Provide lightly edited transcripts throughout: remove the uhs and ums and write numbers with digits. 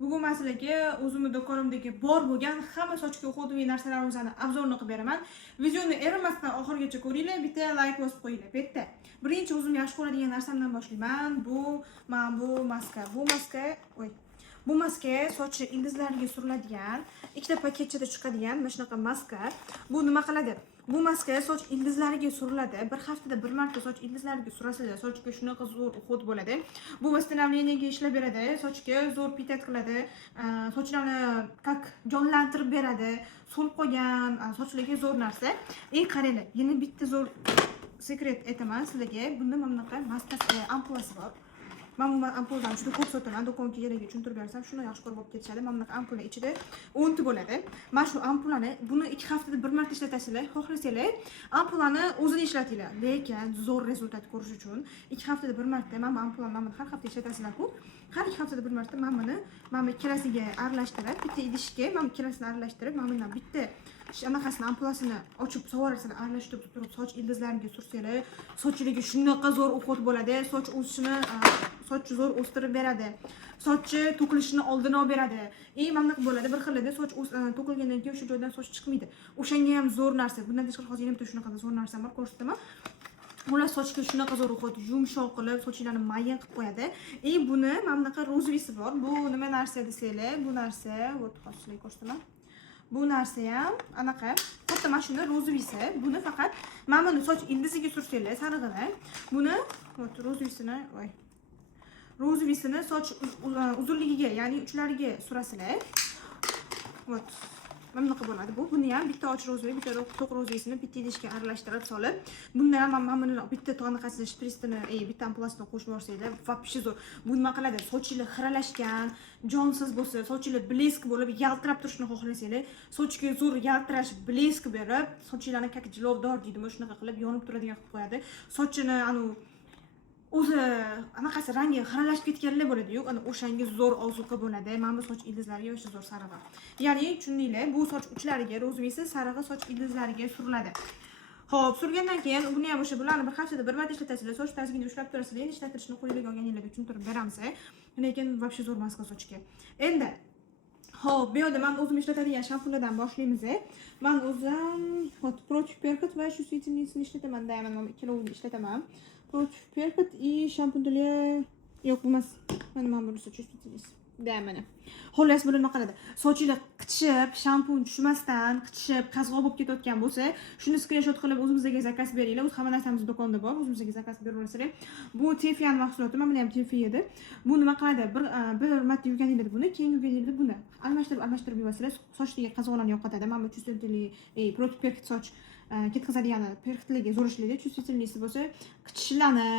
Bugun men sizlarga o'zimning do'konimdagi bor bo'lgan hamma sochga yoqadigan narsalarimizni obzorini qilib beraman. Videoni erinmasdan oxirigacha ko'ringlar, bitta like bosib qo'yinglar. Bitta. Birinchi o'zim yaxshi ko'radigan narsamdan boshlayman. Bu maska. Bu maska soch ildizlariga suriladigan, ikkita paketchada chiqadigan mana shunaqa maska. Bu nima qiladi? Bu maska soch ildizlariga suriladi. Bir haftada bir marta soch ildizlariga surasizlar, sochga shunaqa zo'r hid bo'ladi. Bu восстановлениеga ishlab beradi, sochga zo'r pitat qiladi, sochlarni как jonlantirib beradi. So'lib qolgan sochlarga zo'r narsa. Qaranglar, yana bitta zo'r sekret aytaman sizlarga. Bunda mana bunaqa maskasi, ampulasi bor. Men bu ampuldan juda ko'p sotaman, do'konga kerakli tushuntirib bersam, shuni yaxshi ko'rib olib ketishadi. Mana bunaqa ampullar ichida 10 ta bo'ladi. Men shu ampulani buni 2 haftada bir marta ishlatasizlar. Xohlasanglar, ampulani o'zini ishlatinglar. Lekin zo'r rezultat ko'rish uchun 2 haftada bir marta men bu ampulani har hafta ishlatasizlar-ku. Har 2 haftada bir marta men buni ikkalasiga aralashtirib, bitta idishga men ikkalasini aralashtirib, men bundan bitta anaqasini ampulasini ochib sovarasini aralashtirib turib soch ildizlariga sursanglar, sochlarga shunaqa zo'r hid bo'ladi. Soch o'sishini, soch zo'r o'stirib beradi. Sochni to'kilishini oldini olib beradi. Mana bunaqa bo'ladi. Bir xilda soch to'kilgandan keyin o'sha joydan soch chiqmaydi. O'shanga ham zo'r narsa. Bundan tashqari hozir yana bitta shunaqa zo'r narsa bor, ko'rsataman. Ular sochga shunaqa zo'r hid, yumshoq qilib, sochlarni mayin qilib qo'yadi. Buni mana bunaqa rozvisi bor. Bu nima narsa desanglar, bu narsa, hozir ko'rsataman. Bu narsa ham anaqa, xuddi mana shuni rozvisi. Buni faqat mana buni soch ildiziga sursanglar, sarig'ini. Buni rozvisini soch uzunligiga, ya'ni uchlariga surasizlar. Mana bunaqa bo'ladi bu. Buni ham bitta och rozvi, bitta to'q rozvisini bitta idishga aralashtirib solib, bunda ham mana buni bitta tonaqasini, shpristini, bitta ampulasini qo'shib yuborsanglar, vobshe zo'r. Bu nima qiladi? Sochinglar xiralashgan, jonsiz bo'lsa, sochinglar blesk bo'lib, yaltirab turishni xohlasanglar, sochga zo'r yaltirash, blesk berib, sochinglarni как jilovdor deydimi, shunaqa qilib yonib turadigan qilib qo'yadi. Sochini o'zi anaqasi rangi xiralashib ketganlar bo'ladi-yu, o'shanga zo'r ozuqa bo'ladi. Mana bu soch ildizlariga o'sha zo'r sarig'i. Ya'ni tushundinglar, bu soch uchlariga rozvisi sarig'i soch ildizlariga suriladi. Xo'p, surgandan keyin buni ham o'sha bularni bir haftada bir marta ishlatasizlar, soch tazginini ushlab turasizlar. Endi ishlatirishni qo'lingizga olganingizda tushuntirib beramiz. Lekin vobshe zo'r maska sochga. Endi xo'p, bu yerda men o'zim ishlatadigan shampunlardan boshlaymiz. Men o'zim Против Percut va чувствительницani ishlataman, deyman, men ikkalovini ishlataman. Против Percut и shampunlar yo'q emas. Mana bunisi чувствительница. Deyman. Xullas bu nima qiladi? Sochinglar qichib, shampun tushmasdan, qichib, qazg'oq bo'lib ketayotgan bo'lsa, shuni screenshot qilib o'zimizga zakaz beringlar. O'z hamma narsamiz do'konda bor, o'zimizga zakaz beraverasizlar. Bu Tefian mahsuloti, mana buni ham Tefi edi. Bu nima qiladi? Bir marta yuvganingizda buni, keyin yuvganingizda buni almashtirib yuvasizlar. Sochdagi qazg'oqlarni yo'qotadi. Mana bu чувствительный, Против Percut soch ketqizadigan perxitlarga zo'r ishlaydi. Чувствительница bo'lsa, qichishlarni,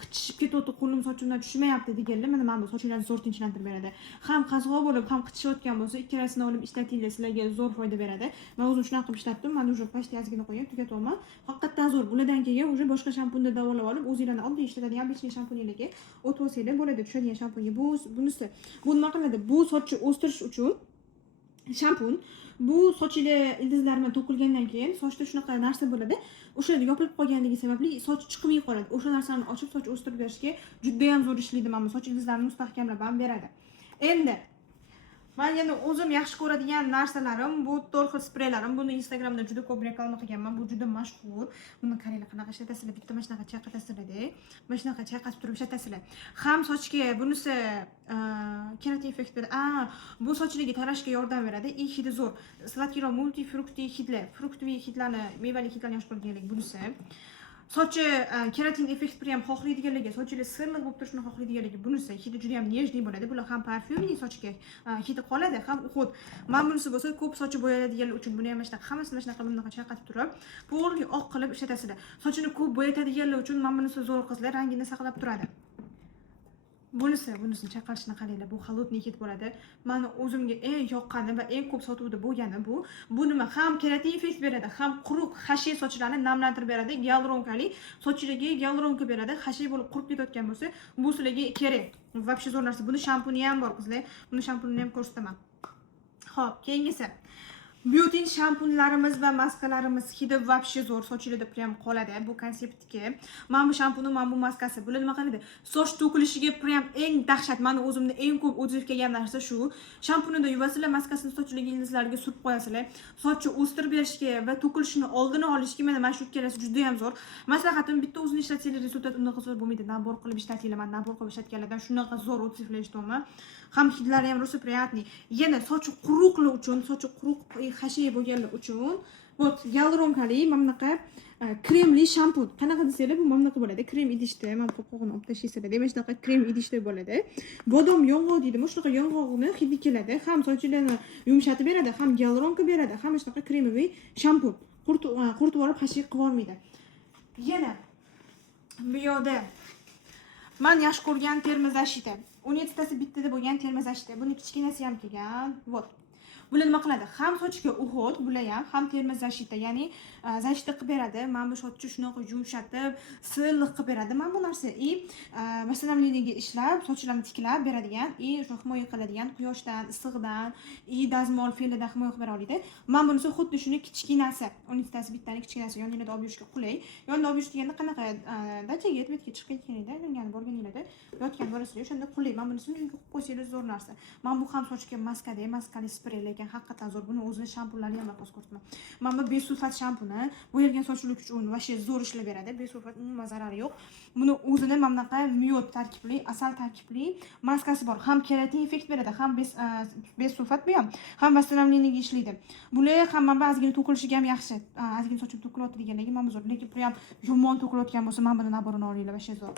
qichishib ketayotdi, qo'lim sochimdan tushmayapti deganlar, mana bu sochinglarni zo'r tinchlantirib beradi. Ham qazg'oq bo'lib, ham qichishayotgan bo'lsa, ikkalasini olib ishlatinglar, sizlarga zo'r foyda beradi. Men o'zim shunaqa qilib ishlatdim. Men уже почти ozgina qo'yib tugatyapman. Haqiqatan zo'r. Bulardan keyin уже boshqa shampunda davolab olib, o'zingizlarni oddiy ishlatadigan obычный shampunlarga o'tib olsanglar bo'ladi, tushadigan shampunga. Bunisi. Bu nima qiladi? Bu sochni o'stirish uchun shampun. Bu sochinglar ildizlari bilan to'kilgandan keyin sochda shunaqa narsa bo'ladi. O'sha yopilib qolganligi sababli soch chiqmay qoladi. O'sha narsani ochib soch o'stirib berishga juda ham zo'r ishlaydi. Mana soch ildizlarini mustahkamlab ham beradi. Endi men yana o'zim yaxshi ko'radigan narsalarim bu 4 xil spreylarim. Buni Instagramda juda ko'p reklama qilganman. Bu juda mashhur. Buni qaranglar, qanaqa ishlatasizlar. Bitta mana shunaqa chayqatasizlar-da. Mana shunaqa chayqatib turib ishlatasizlar. Ham sochga bunisi keratin effekt beradi. Bu sochlarga tarashga yordam beradi. Hidi zo'r. Sladkiro multifrukti hidlar. Fruktiviy hidlarni, mevali hidlarni yaxshi ko'rganlik bunisi. Sochi keratin effekt ham xohlaydiganlarga, sochinglar silliq bo'lib turishini xohlaydiganlarga bunisi hidi juda ham nejniy bo'ladi. Bular ham parfyumli sochga hidi qoladi, ham hid. Men bunisi bo'lsa ko'p sochi bo'yaladiganlar uchun buni ham mana shunaqa hammasini mana shunaqa chayqatib turib, polni oq qilib ishlatasizlar. Sochini ko'p bo'yatadiganlar uchun men bunisi zo'r qizlar, rangini saqlab turadi. Bunisi chayqalishini qaranglar, bu холодный hid bo'ladi. Meni o'zimga eng yoqqani va eng ko'p sotuvda bo'lgani bu. Bu nima? Ham keratin effekt beradi, ham quruq, hashay sochlarni namlantirib beradi, gyaluronkali sochlarga gyaluronka beradi. Hashay bo'lib qurib ketayotgan bo'lsa, bu sizlarga kerak. Vobshe zo'r narsa. Buni shampuni ham bor qizlar. Buni shampunini ham ko'rsataman. Xo'p, keyingisi. Biotin shampunlarimiz va maskalarimiz hidi вообще zo'r sochilida prям qoladi. Bu konseptga. Mana bu shampuni, mana bu maskasi. Bular nima qiladi? Soch to'kilishiga prям eng dahshat. Meni o'zimda eng ko'p o'zib kelgan narsa shu. Shampunida yuvasizlar, maskasini sochidagi ildizlarga surib qo'yasizlar. Sochni o'stirib berishga va to'kilishini oldini olishga mana shu ikkalasi juda ham zo'r. Maslahatim bitta o'zini ishlatsanglar rezultat unaqa zo'r bo'lmaydi. Nabor qilib ishlatinglar. Men nabor qilib ishlatganlardan shunaqa zo'r o'tiblar eshitdim. Ham hidlari ham rosa приятный. Yana sochi quruqlik uchun, sochi quruq hashiy bo'lganlar uchun вот gyaluronkali mana bunaqa kremli shampun. Qanaqa desanglar bu mana bunaqa bo'ladi. Krem idishda, mana qo'qog'ini olib tashlaysizlar. Demak, shunaqa krem idishda bo'ladi. Bodom yong'oq deydimi? Shunaqa yong'oqni hidi keladi. Ham sochlarni yumshatib beradi, ham gyaluronka beradi, ham shunaqa kremoviy shampun. Quritib olib hashiy qilib olmaydi. Yana bu yoqda men yaxshi ko'rgan termozashita. 17 tasi bittada bo'lgan termozashita. Buni kichkinasi ham kelgan. Вот. Bular nima qiladi? Ham sochga uhud, bular ham termozashita, ya'ni zashita qilib beradi. Mana bu sochni shunaqa yumshatib, silliq qilib beradi. Mana bu narsa masalanligiga ishlab, sochlarni tiklab beradigan, shu himoya qiladigan quyoshdan, issiqdan, dazmol fe'lidan himoya qilib bera oladi. Mana bunisi xuddi shuni kichkinasi. 12 tasi bittaning kichkinasi, yoningizda olib yurishga qulay. Yonda olib yurish deganda qanaqa dachaga yetmetga chiqib ketganingda, yongani borganingizda yotgan bo'lasizlar, o'shanda qulay. Mana bunisini uyga qo'yib qo'ysangiz zo'r narsa. Mana bu ham sochga maskada, maskali sprey haqiqatan zo'r. Buni o'zini shampunlari ham bas ko'rsatma. Mana bu besulfat shampuni bo'yalgan sochlik uchun vashe zo'r ishlab beradi. Besulfat umuman zarari yo'q. Buni o'zini mana bunaqa miyot tarkibli, asal tarkibli maskasi bor. Ham keratin effekt beradi, ham besulfat bu ham vassalamliniga ishlaydi. Bular ham mana ba'zigina to'kilishiga ham yaxshi. Ozgina sochim to'kilyapti deganlarga mana zo'r. Lekin prям yomon to'kilayotgan bo'lsa, mana buni naborini olinglar, vashe zo'r.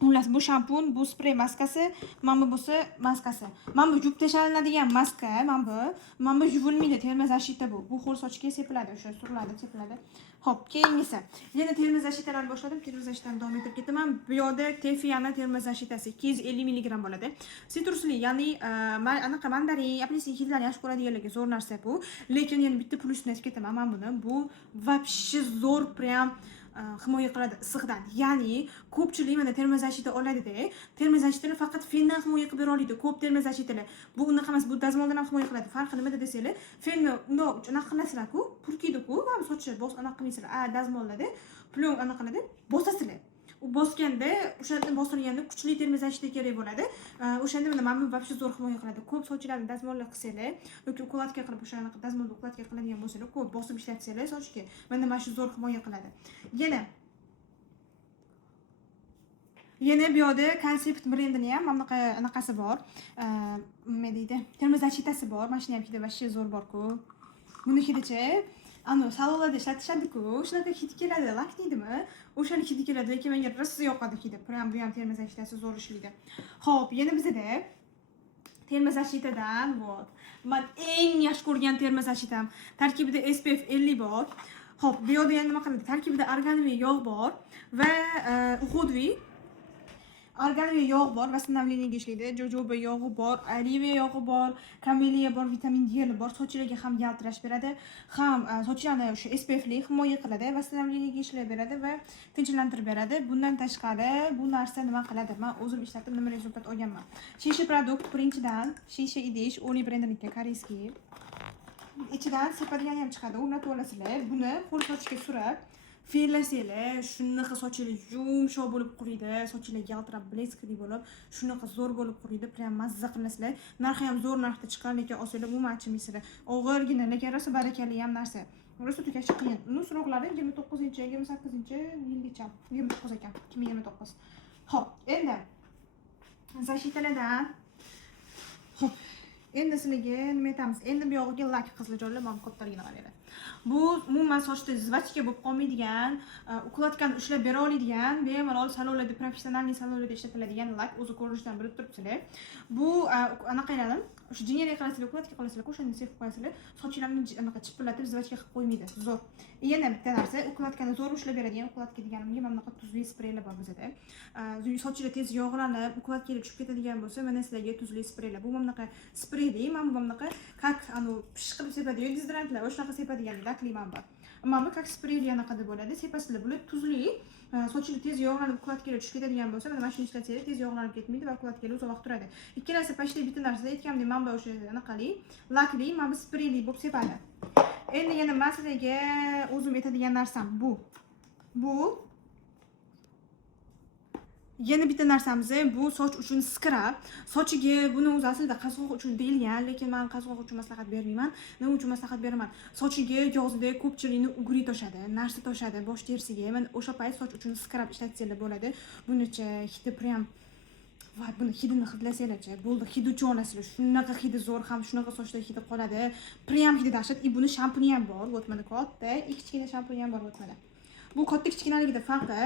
Xullas, bu shampun, bu sprey maskasi, mana bu bo'lsa maskasi. Mana bu yuvib tashlanadigan maska, mana bu yuvilmaydi, termozashita bu. Bu ho'l sochga sepiladi, o'sha suriladi, sepiladi. Xo'p, keyingisi. Yana termozashitalarni boshladim. Termozashitani davom ettirib ketaman. Bu yoqda Tefiyani termozashitasi 250 mg bo'ladi. Sitrusli, ya'ni anaqa mandarin, apelsin hidlarini yaxshi ko'radiganlarga zo'r narsa bu. Lekin yana bitta plusini aytib ketaman. Mana buni bu вообще zo'r prям himoya qiladi issiqdan. Ya'ni ko'pchilik mana termozashita oladi-da, termozashitani faqat fendan himoya qilib bera oladi. Ko'p termozashitalar. Bu unaqa emas, bu dazmoldan ham himoya qiladi. Farqi nimada desanglar, fenni undoq anaqa qilasizlar-ku, purkiydi-ku, va sochni anaqa qilmaysizlar. Dazmollarda plyonk anaqa qiladi, bosasizlar. U bosganda, o'shani bostirganda kuchli termozashita kerak bo'ladi. O'shanda mana bu вообще zo'r himoya qiladi. Ko'p sochlarni dazmollar qilsanglar yoki ukladka qilib o'sha anaqa dazmolda ukladka qiladigan bo'lsalar, ko'p bosib ishlatsanglar sochga, mana shu zo'r himoya qiladi. Yana bu yoqda Concept brendining ham mana anaqasi bor. Nima deydi? Termozashitasi bor. Mana shuni ham hidi вообще zo'r bor-ku. Buni hidicha salonlarda ishlatishadi-ku, shunaqa hid keladi, lak deydimi? O'shani hidi keladi, lekin menga rosa yoqadi hidi. Prям bu ham termozashitasi zo'r ishlaydi. Xo'p, yana bizda termozashitadan bor. Men eng yaxshi ko'rgan termozashitam. Tarkibida SPF 50 bor. Xo'p, bu yoqda yana nima qiladi? Tarkibida organik yog' bor va uxudviy organik yog' bor, vassalamliniga ishlaydi. Jojoba yog'i bor, oliva yog'i bor, kameliya bor, vitamin D bor. Sochlarga ham yaltirash beradi, ham sochlarni o'sha SPF li himoya qiladi, vassalamliniga ishlab beradi va tinchlantirib beradi. Bundan tashqari bu narsa nima qiladi? Men o'zim ishlatib nima rezultat olganman. Shisha produkt birinchidan, shisha idish, Oli brendiniki, koreyskiy. Ichidan sepadigan ham chiqadi, o'rnatib olasizlar. Buni qo'l sochga surib fe'llasanglar, shunaqa sochinglar yumshoq bo'lib quriydi, sochinglar yaltirab bleskli bo'lib, shunaqa zo'r bo'lib quriydi, prям mazza qilasizlar. Narxi ham zo'r narxda chiqqan, lekin olsanglar umuman achimaysizlar. Og'irgina, lekin rosa barakali ham narsa. Rosa tugashi qiyin. Nusroqlari 29-chi, 28-chi yilgacha, 29 ekan, 2029. Xo'p, endi zashitalardan endi sizlarga nima aytamiz? Endi bu yog'iga lak qiziljonlar men kattaligini qaranglar. Bu umuman sochda zvachka bo'lib qolmaydigan, ukladkani ushlab bera oladigan, bemalol salonlarda, professional salonlarda ishlatiladigan lak, o'zi ko'rinishidan bilib turibsizlar. Bu anaqalarni o'sha jineriya qilasizlar, ukladka qilasizlar, o'shani sepib qo'yasizlar, sochlarni anaqa chipillatib zvachka qilib qo'ymaydi. Zo'r. Yana bitta narsa, ukladkani zo'r ushlab beradigan, ukladka deganimga mana bunaqa tuzli spreylar bor bizda. Sochlar tez yog'lanib, ukladkaga tushib ketadigan bo'lsa, mana sizlarga tuzli spreylar. Bu mana bunaqa spreyli, mana bu bunaqa как pishqilib sepadigan dezodorantlar, o'shaqa sepadigan sochlarga lakli manba. Mana bu как sprey anaqada bo'ladi. Sepasizlar bo'ladi, tuzli. Sochinglar tez yog'lanib, ukladkaga tushib ketadigan bo'lsa, mana shuni ishlatsangiz tez yog'lanib ketmaydi va ukladkaga uzoq turadi. Ikkalasi почти bitta narsa. Aytganimdek, manba o'sha anaqali, lakli, mana bu spreyli bo'lib sepadi. Endi yana masalaga o'zim aytadigan narsam bu. Yana bitta narsamiz bu soch uchun skrab. Sochiga buni o'zi aslida qazg'oq uchun deyilgan, lekin men qazg'oq uchun maslahat bermayman. Nima uchun maslahat beraman? Sochiga yozda ko'pchilikni ugri toshadi, narsa toshadi bosh terisiga. Men o'sha payt soch uchun skrab ishlatsanglar bo'ladi. Bunicha hidi prям va buni hidini hidlasanglarchi, bo'ldi, hidi uchun olasizlar. Shunaqa hidi zo'r ham, shunaqa sochda hidi qoladi. Prям hidi dahshat. Buni shampuni ham bor, o'tmadi katta, kichkina shampuni ham bor, o'tmadi. Bu katta kichkinaligida farqi.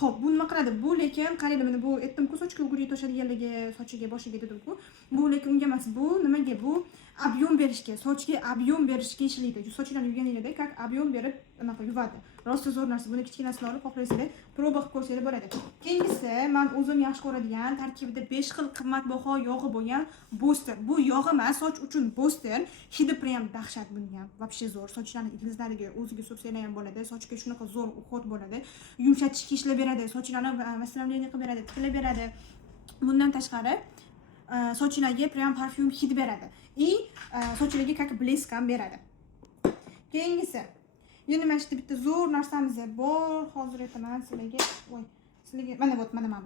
Xo'p, bu nima qiladi? Bu lekin qaranglar, mana bu aytdim-ku, sochga ugri toshadiganligi, sochiga, boshiga dedim-ku. Bu lekin unga emas, bu nimaga? Bu объем berishga, sochga объем berishga ishlaydi. Sochlarni yuvganingizda как объем berib anaqa yuvadi. Rosti zo'r narsa. Buni kichkinasini olib xohlaysanglar, proba qilib ko'rsanglar bo'ladi. Keyingisi, men o'zim yaxshi ko'radigan tarkibida 5 xil qimmatbaho yog'i bo'lgan booster. Bu yog' emas, soch uchun booster. Hidi prям dahshat bunga ham. Вообще zo'r. Sochlarning ildizlariga o'ziga sursanglar ham bo'ladi. Sochga shunaqa zo'r uhod bo'ladi. Yumshatishga ishlab beradi. Sochlarni masalamlarni qilib beradi, tiklab beradi. Bundan tashqari sochlarga prям parfyum hid beradi. И sochlarga как blesk ham beradi. Keyingisi, yana mana shu bitta zo'r narsamiz bor. Hozir aytaman sizlarga. Voy, sizlarga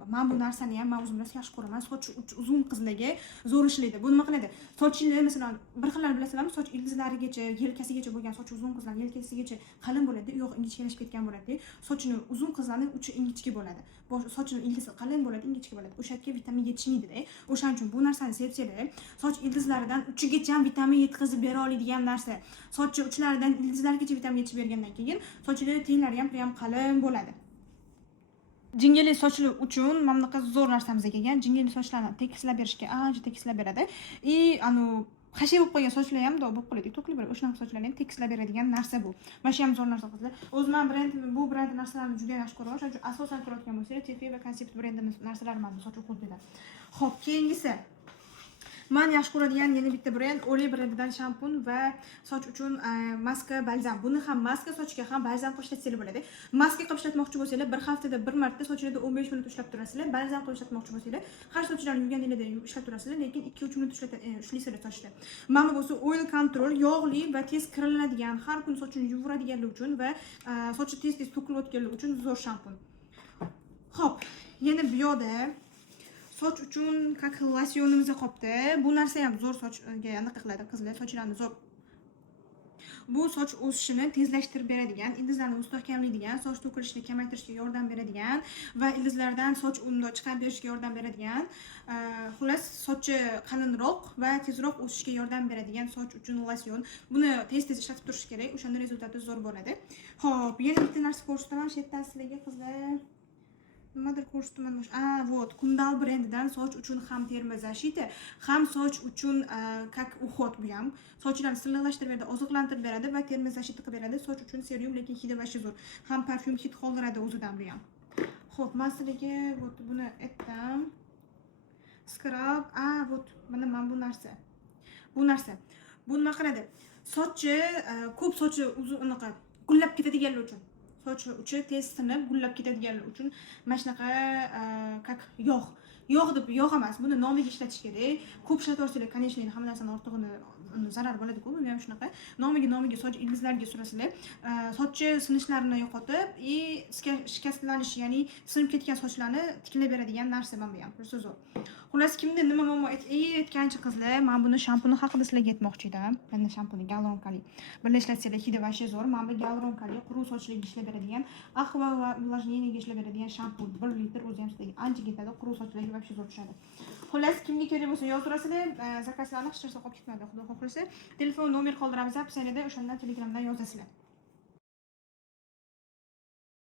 mana bu narsani ham men o'zim bilan yaxshi ko'raman. Soch uzun qizlarga zo'r ishlaydi. Bu nima qiladi? Sochinglar masalan bir xillar bilasizlarmi? Soch ildizlarigacha, yelkasigacha bo'lgan soch uzun qizlar yelkasigacha qalin bo'ladi, u yoq ingichkalashib ketgan bo'ladi. Sochini uzun qizlarning uchi ingichka bo'ladi. Sochini ildizi qalin bo'ladi, ingichka bo'ladi. O'shaga vitamin yetishmaydi-da. O'shaning uchun bu narsani sepsanglar, soch ildizlaridan uchigacha vitamin yetkazib bera oladigan narsa. Soch uchlaridan ildizlarigacha vitamin yetishib bergandan keyin sochlar tenglari ham prям qalin bo'ladi. Jingili sochlar uchun mana bunaqa zo'r narsamiz kelgan. Jingili sochlarni tekislab berishga ancha tekislab beradi. Hashay bo'lib qolgan sochlar ham bo'lib qoladi, to'kilib beradi. O'shaning sochlarni ham tekislab beradigan narsa bu. Mana shu ham zo'r narsa qizlar. O'zim ham bu brend narsalarni juda yaxshi ko'raman. Shuning uchun asosan ko'rayotgan bo'lsangiz, Tefe va Concept brendining narsalari mana bu soch uquldilar. Xo'p, keyingisi men yaxshi ko'radigan yana bitta brend, Olay brendidan shampun va soch uchun maska, balzam. Buni ham maska, sochga ham balzam qilib ishlatsanglar bo'ladi. Maska qilib ishlatmoqchi bo'lsanglar, bir haftada bir marta sochingizda 15 minut ushlab turasizlar. Balzam qilib ishlatmoqchi bo'lsanglar, har sochlarni yuvganingizda ishlab turasizlar, lekin 2-3 minut ishlaysizlar sochda. Mana bu bo'lsa oil control, yog'li va tez kirilinadigan, har kun sochini yuviradiganlar uchun va sochi tez-tez to'kilib o'tganlar uchun zo'r shampun. Xo'p, yana bu yoqda soch uchun как losyonimiz qopti. Bu narsa ham zo'r sochga anaqa qiladi qizlar, sochlarni zo'r. Bu soch o'sishini tezlashtirib beradigan, ildizlarni mustahkamlaydigan, soch to'kilishini kamaytirishga yordam beradigan va ildizlardan soch unni chiqarib berishga yordam beradigan, xullas sochi qalinroq va tezroq o'sishga yordam beradigan soch uchun losyon. Buni tez-tez ishlatib turish kerak, o'shanda rezultati zo'r bo'ladi. Xo'p, yana bitta narsa ko'rsataman shu yerdan sizlarga qizlar. Nimadir ko'rsataman. Вот, Kundal brendidan soch uchun ham termozashita, ham soch uchun как уход bu ham. Sochlarni silliqlashtirib beradi, oziqlantirib beradi va termozashita qilib beradi. Soch uchun serum, lekin hidi va zo'r. Ham parfyum hid qoldiradi o'zidan bu ham. Xo'p, men sizlarga вот buni aytdim. Scrub, вот, mana bu narsa. Bu nima qiladi? Sochi ko'p sochi uzun unaqa gullab ketadiganlar uchun. Soch uchi tez sinib gullab ketadiganlar uchun mana shunaqa как yog' deb yog' emas, buni nomiga ishlatish kerak. Ko'p ishlataversangiz, конечно, hamma narsaning ortig'ini zarar bo'ladi-ku. Buni ham shunaqa nomiga soch ildizlariga surasizlar. Sochchi sinishlarini yo'qotib, shikastlanish, ya'ni sinib ketgan sochlarni tiklab beradigan narsa mana bu ham. Prosta zo'r. Xullas, kimda nima muammo aytgancha qizlar, men buni shampuni haqida sizlarga aytmoqchi edim. Mana shampuni galonkali. Birga ishlatsanglar hidi va zo'r. Mana bu galonkali quruq sochlarga ishlab beradigan, ahva va увлажнениyaga ishlab beradigan shampun. 1 litr o'zi ham sizlarga ancha ketadi, quruq sochlarga va zo'r tushadi. Xullas, kimga kerak bo'lsa yozdirasizlar, zakazlarni hech narsa qolib ketmaydi. Xudo xohlasa, telefon nomer qoldiramiz, opsiyada o'shandan Telegramdan yozasizlar.